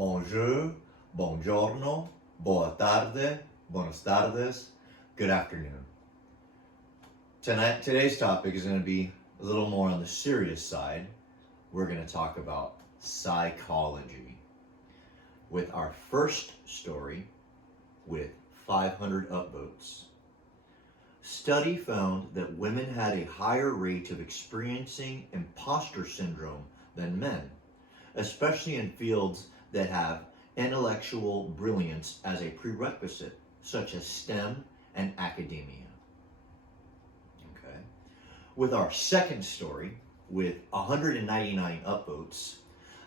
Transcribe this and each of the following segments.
bonjour, buongiorno, boa tarde, buenas tardes, good afternoon. Today's topic is going to be a little more on the serious side. We're going to talk about psychology with our first story with 500 upvotes. Study found that women had a higher rate of experiencing imposter syndrome than men, especially in fields that have intellectual brilliance as a prerequisite, such as STEM and academia. Okay. With our second story, with 199 upvotes,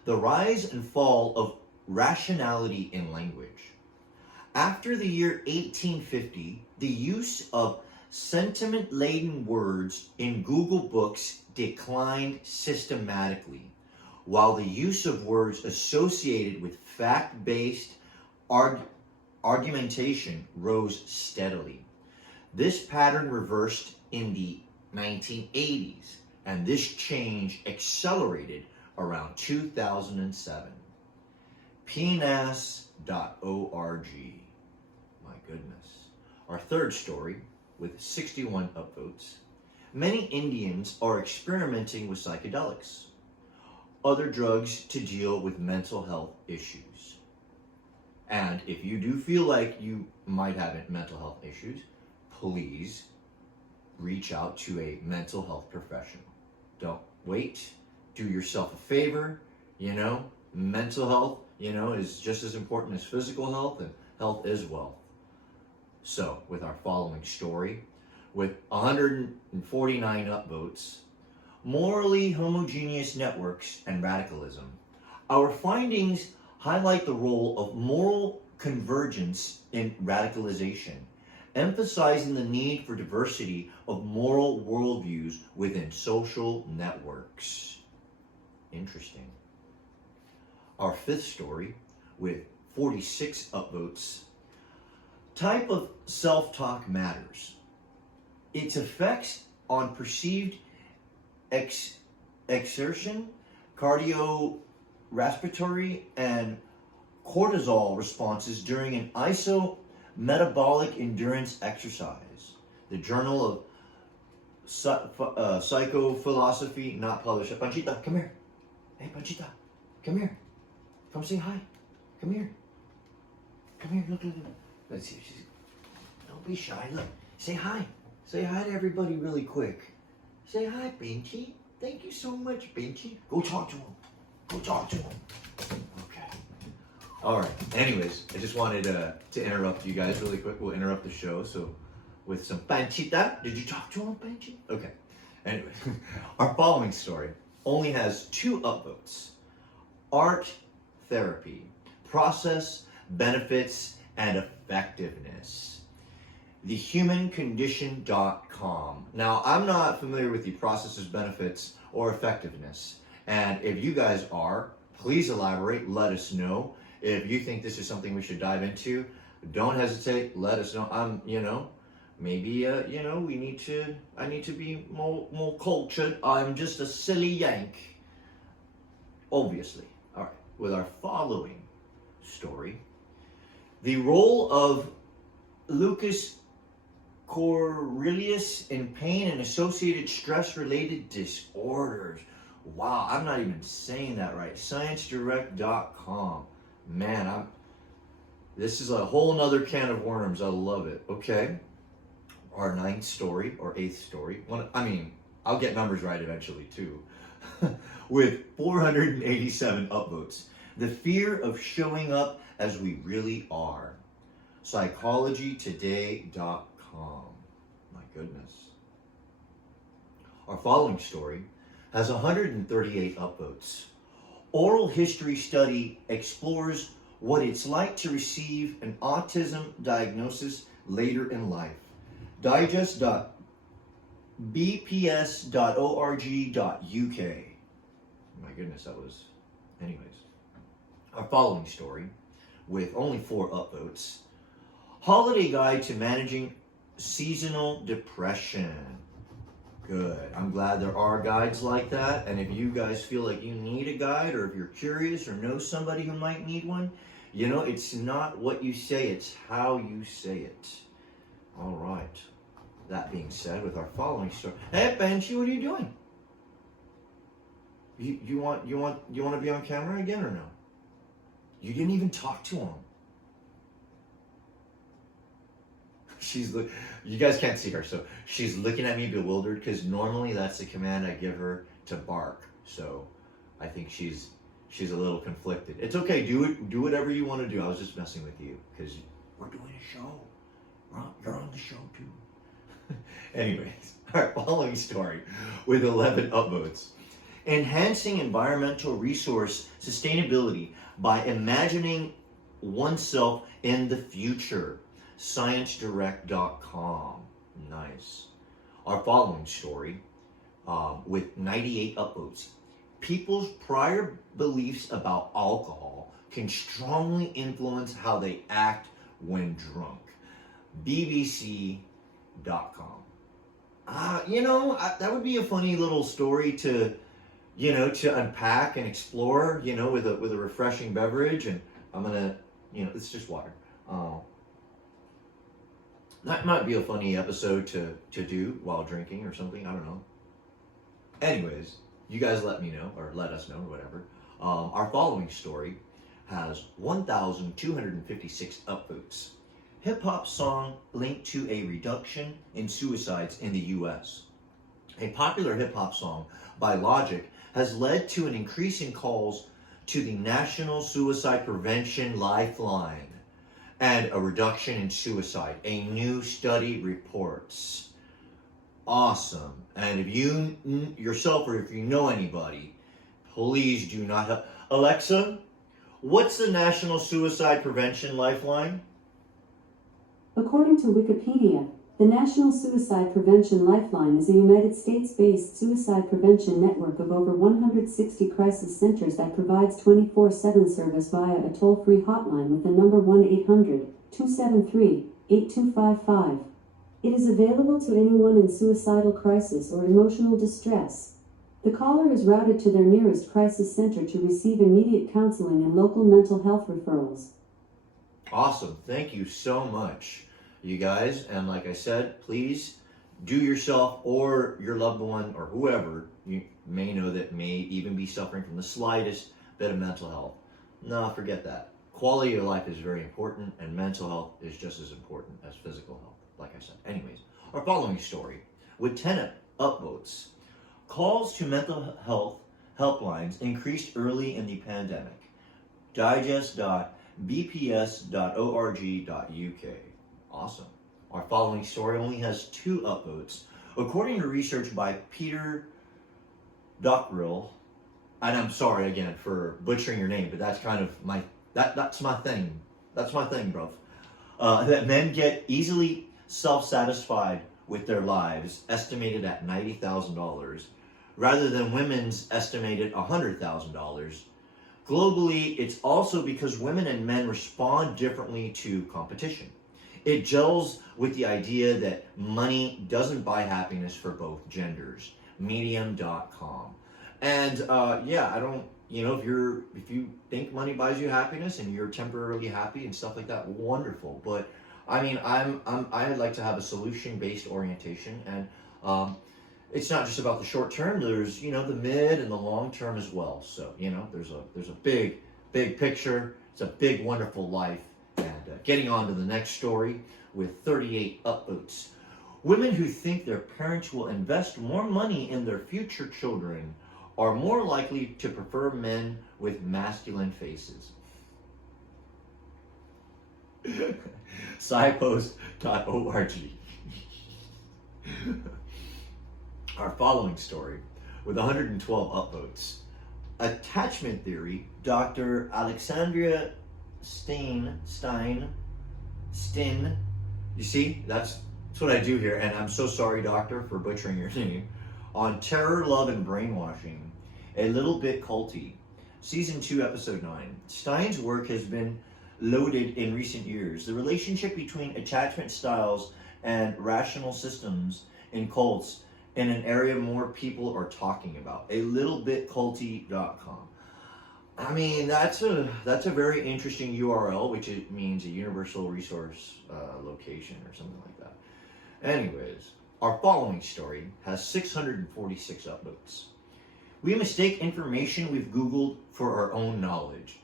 the rise and fall of rationality in language. After the year 1850, the use of sentiment-laden words in Google Books declined systematically, while the use of words associated with fact-based argumentation rose steadily. This pattern reversed in the 1980s, and this change accelerated around 2007. PNAS.org. My goodness. Our third story, with 61 upvotes, many Indians are experimenting with psychedelics, other drugs to deal with mental health issues. And if you do feel like you might have mental health issues, please reach out to a mental health professional. Don't wait. Do yourself a favor. Mental health, is just as important as physical health, and health is wealth. So, with our following story, with 149 upvotes, morally homogeneous networks and radicalism, our findings highlight the role of moral convergence in radicalization, emphasizing the need for diversity of moral worldviews within social networks. Interesting. Our fifth story, with 46 upvotes, type of self-talk matters. Its effects on perceived exertion, cardiorespiratory, and cortisol responses during an isometabolic endurance exercise. The Journal of Psychophilosophy, not published. Panchita, come here. Hey, Panchita, come here. Come say hi. Come here. Come here. Look. Let's see. Don't be shy. Look. Say hi. Say hi to everybody really quick. Say hi, Pinchy. Thank you so much, Pinchy. Go talk to him. Go talk to him. Okay. All right. Anyways, I just wanted to interrupt you guys really quick. We'll interrupt the show. So, with some Panchita. Did you talk to him, Panchita? Okay. Anyways, our following story only has 2 upvotes. Art therapy, process, benefits, and effectiveness. TheHumanCondition.com. Now, I'm not familiar with the processes, benefits, or effectiveness. And if you guys are, please elaborate, let us know. If you think this is something we should dive into, don't hesitate, let us know. Maybe, I need to be more cultured. I'm just a silly Yank. Obviously. All right, with our following story, the role of Lucas Cornelius in pain and associated stress-related disorders. Wow, I'm not even saying that right. ScienceDirect.com. Man, this is a whole nother can of worms. I love it. Okay, our 9th story, or 8th story. I'll get numbers right eventually too. With 487 upvotes. The fear of showing up as we really are. PsychologyToday.com. My goodness. Our following story has 138 upvotes. Oral history study explores what it's like to receive an autism diagnosis later in life. Digest.bps.org.uk. My goodness, anyways. Our following story, with only 4 upvotes, Holiday Guide to Managing Seasonal Depression. Good. I'm glad there are guides like that. And if you guys feel like you need a guide, or if you're curious or know somebody who might need one, you know, it's not what you say, it's how you say it. All right. That being said, with our following story, hey Banshee, what are you doing? You want to be on camera again or no? You didn't even talk to him. You guys can't see her, so she's looking at me bewildered, because normally that's the command I give her to bark. So I think she's a little conflicted. It's okay, do whatever you want to do. I was just messing with you because we're doing a show. You're on the show too. Anyways, our following story with 11 upvotes. Enhancing environmental resource sustainability by imagining oneself in the future. ScienceDirect.com. Nice. Our following story with 98 upvotes. People's prior beliefs about alcohol can strongly influence how they act when drunk. BBC.com. That would be a funny little story to unpack and explore, with a refreshing beverage. And I'm gonna, it's just water. That might be a funny episode to do while drinking or something. I don't know. Anyways, you guys let me know, or let us know, or whatever. Our following story has 1,256 upvotes. Hip-hop song linked to a reduction in suicides in the U.S. A popular hip-hop song by Logic has led to an increase in calls to the National Suicide Prevention Lifeline and a reduction in suicide, a new study reports. Awesome. And if you yourself, or if you know anybody, please do not help. Alexa, what's the National Suicide Prevention Lifeline? According to Wikipedia, the National Suicide Prevention Lifeline is a United States-based suicide prevention network of over 160 crisis centers that provides 24/7 service via a toll-free hotline with the number 1-800-273-8255. It is available to anyone in suicidal crisis or emotional distress. The caller is routed to their nearest crisis center to receive immediate counseling and local mental health referrals. Awesome. Thank you so much, you guys. And like I said, please do yourself or your loved one or whoever you may know that may even be suffering from the slightest bit of mental health. No, forget that. Quality of life is very important, and mental health is just as important as physical health, like I said. Anyways, our following story with 10 upvotes. Calls to mental health helplines increased early in the pandemic. digest.bps.org.uk. Awesome. Our following story only has 2 upvotes. According to research by Peter Dockrell, and I'm sorry again for butchering your name, but that's kind of that's my thing. That's my thing, bro. That men get easily self-satisfied with their lives, estimated at $90,000, rather than women's estimated $100,000. Globally, it's also because women and men respond differently to competition. It gels with the idea that money doesn't buy happiness for both genders. Medium.com. And I don't, if you think money buys you happiness and you're temporarily happy and stuff like that, wonderful. But I mean, I'd like to have a solution-based orientation, and it's not just about the short term. There's the mid and the long term as well. So there's a big picture. It's a big wonderful life. And getting on to the next story with 38 upvotes. Women who think their parents will invest more money in their future children are more likely to prefer men with masculine faces. Scipost.org. Our following story with 112 upvotes. Attachment theory, Dr. Alexandria Stein. You see, that's what I do here, and I'm so sorry, doctor, for butchering your name. On terror, love, and brainwashing, a little bit culty. Season 2, episode 9. Stein's work has been loaded in recent years. The relationship between attachment styles and rational systems in cults in an area more people are talking about. A littlebitculty.com. I mean, that's a very interesting URL, which it means a universal resource location or something like that. Anyways, our following story has 646 upvotes. We mistake information we've Googled for our own knowledge.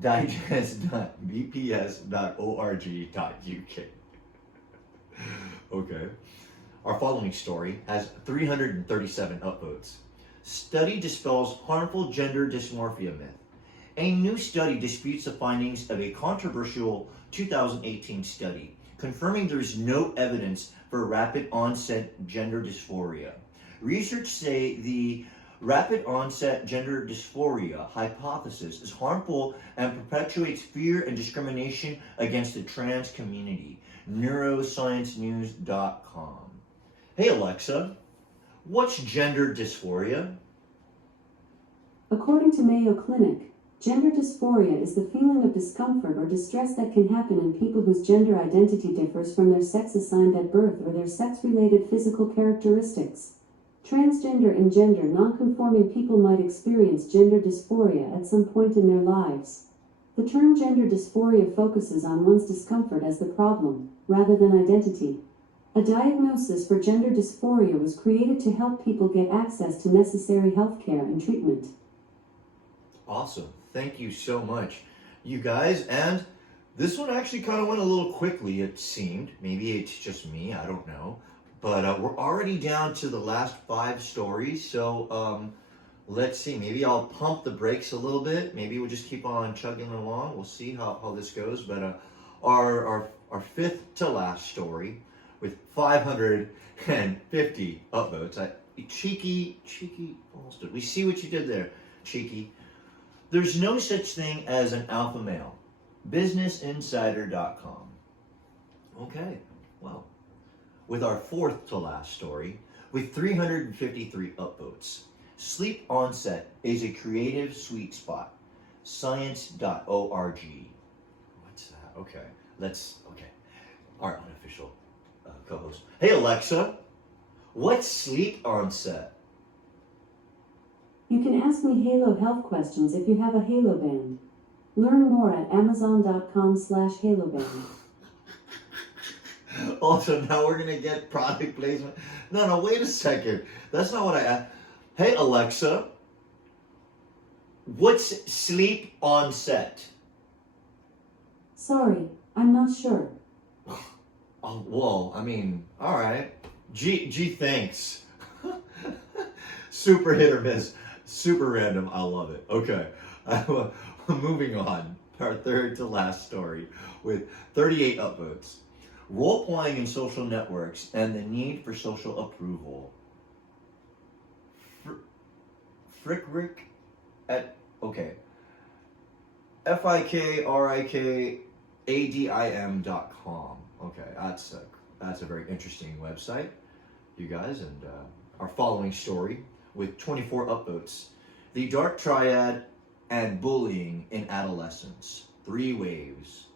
Digest.bps.org.uk. Okay. Our following story has 337 upvotes. Study dispels harmful gender dysmorphia myth. A new study disputes the findings of a controversial 2018 study, confirming there is no evidence for rapid onset gender dysphoria. Research say the rapid onset gender dysphoria hypothesis is harmful and perpetuates fear and discrimination against the trans community. Neurosciencenews.com. Hey Alexa, what's gender dysphoria? According to Mayo Clinic, gender dysphoria is the feeling of discomfort or distress that can happen in people whose gender identity differs from their sex assigned at birth or their sex-related physical characteristics. Transgender and gender non-conforming people might experience gender dysphoria at some point in their lives. The term gender dysphoria focuses on one's discomfort as the problem, rather than identity. A diagnosis for gender dysphoria was created to help people get access to necessary health care and treatment. Awesome. Thank you so much, you guys. And this one actually kind of went a little quickly, it seemed. Maybe it's just me, I don't know. But we're already down to the last 5 stories. So let's see. Maybe I'll pump the brakes a little bit. Maybe we'll just keep on chugging along. We'll see how this goes. But our 5th to last story with 550 upvotes. Cheeky bastard. We see what you did there, cheeky. There's no such thing as an alpha male. BusinessInsider.com. Okay, well, with our 4th to last story, with 353 upvotes. Sleep onset is a creative sweet spot. Science.org. What's that? Okay, our unofficial co-host. Hey Alexa, what's sleep onset? You can ask me Halo health questions if you have a Halo band. Learn more at amazon.com/haloband. Also, now we're going to get product placement. No, wait a second. That's not what I asked. Hey, Alexa, what's sleep onset? Sorry, I'm not sure. Oh, well, I mean, all right. Gee, thanks. Super hit or miss. Super random. I love it. Okay. Moving on. Our 3rd to last story with 38 upvotes. Role-playing in social networks and the need for social approval. Frickrick at, okay. FIKRIKADIM.com. Okay, that's a very interesting website, you guys. And our following story with 24 upvotes. The Dark Triad and Bullying in Adolescence. 3 waves.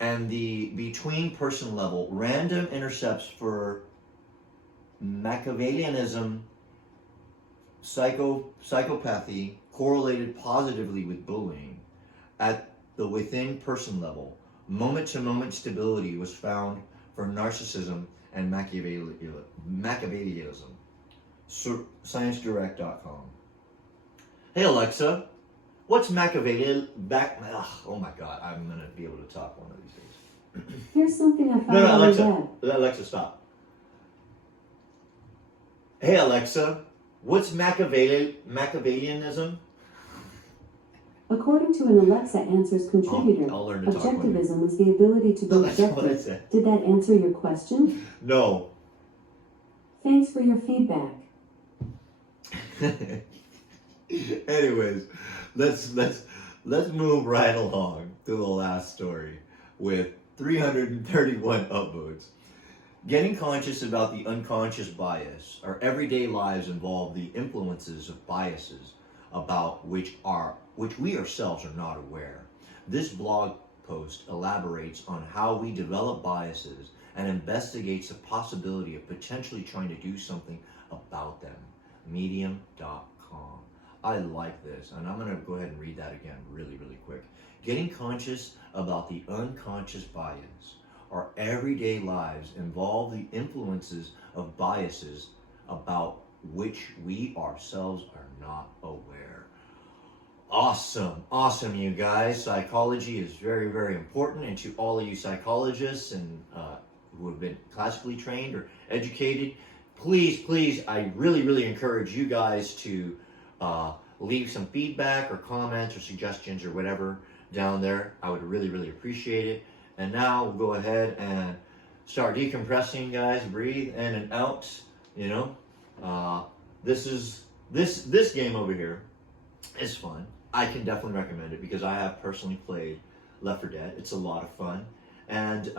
And the between person level, random intercepts for Machiavellianism, psychopathy correlated positively with bullying. At the within person level, moment to moment stability was found for narcissism and Machiavellianism. ScienceDirect.com. Hey Alexa, what's Machiavellian oh my god, I'm gonna be able to talk one of these days. Here's something I found No, on Alexa. the web. Alexa, stop. Hey Alexa, what's Machiavellianism? According to an Alexa Answers contributor, I'll learn to talk later. objectivism is the ability to be No, that's not what I objective. said. Did that answer your question? No. Thanks for your feedback. Anyways, let's move right along to the last story with 331 upvotes. Getting conscious about the unconscious bias. Our everyday lives involve the influences of biases about which we ourselves are not aware. This blog post elaborates on how we develop biases and investigates the possibility of potentially trying to do something about them. Medium.com. I like this, and I'm going to go ahead and read that again really, really quick. Getting conscious about the unconscious bias. Our everyday lives involve the influences of biases about which we ourselves are not aware. Awesome, awesome, you guys. Psychology is very, very important, and to all of you psychologists and who have been classically trained or educated, please, I really, really encourage you guys to leave some feedback or comments or suggestions or whatever down there. I would really, really appreciate it. And now we'll go ahead and start decompressing, guys. Breathe in and out. You know, this game over here is fun. I can definitely recommend it because I have personally played Left 4 Dead. It's a lot of fun, and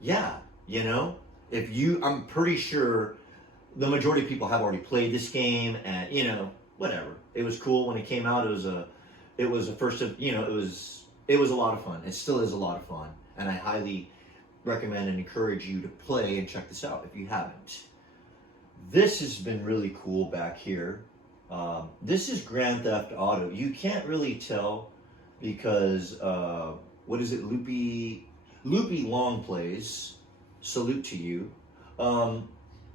yeah, you know, I'm pretty sure the majority of people have already played this game, and you know, whatever. It was cool when it came out. It was a first of, you know, it was a lot of fun. It still is a lot of fun, and I highly recommend and encourage you to play and check this out if you haven't. This has been really cool back here. This is Grand Theft Auto. You can't really tell because what is it? Loopy Long Plays. Salute to you.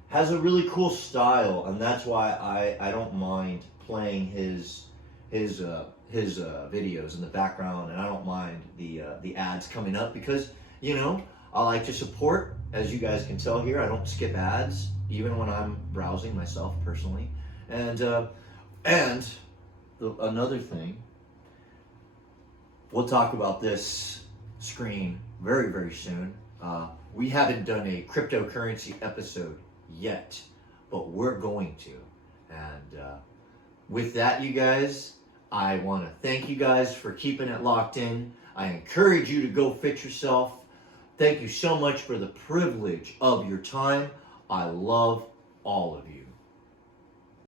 Has a really cool style, and that's why I don't mind playing his videos in the background, and I don't mind the ads coming up because, you know, I like to support. As you guys can tell here, I don't skip ads even when I'm browsing myself personally. And another thing, we'll talk about this screen very, very soon. We haven't done a cryptocurrency episode yet, but we're going to. And with that, you guys, I want to thank you guys for keeping it locked in. I encourage you to go fix yourself. Thank you so much for the privilege of your time. I love all of you.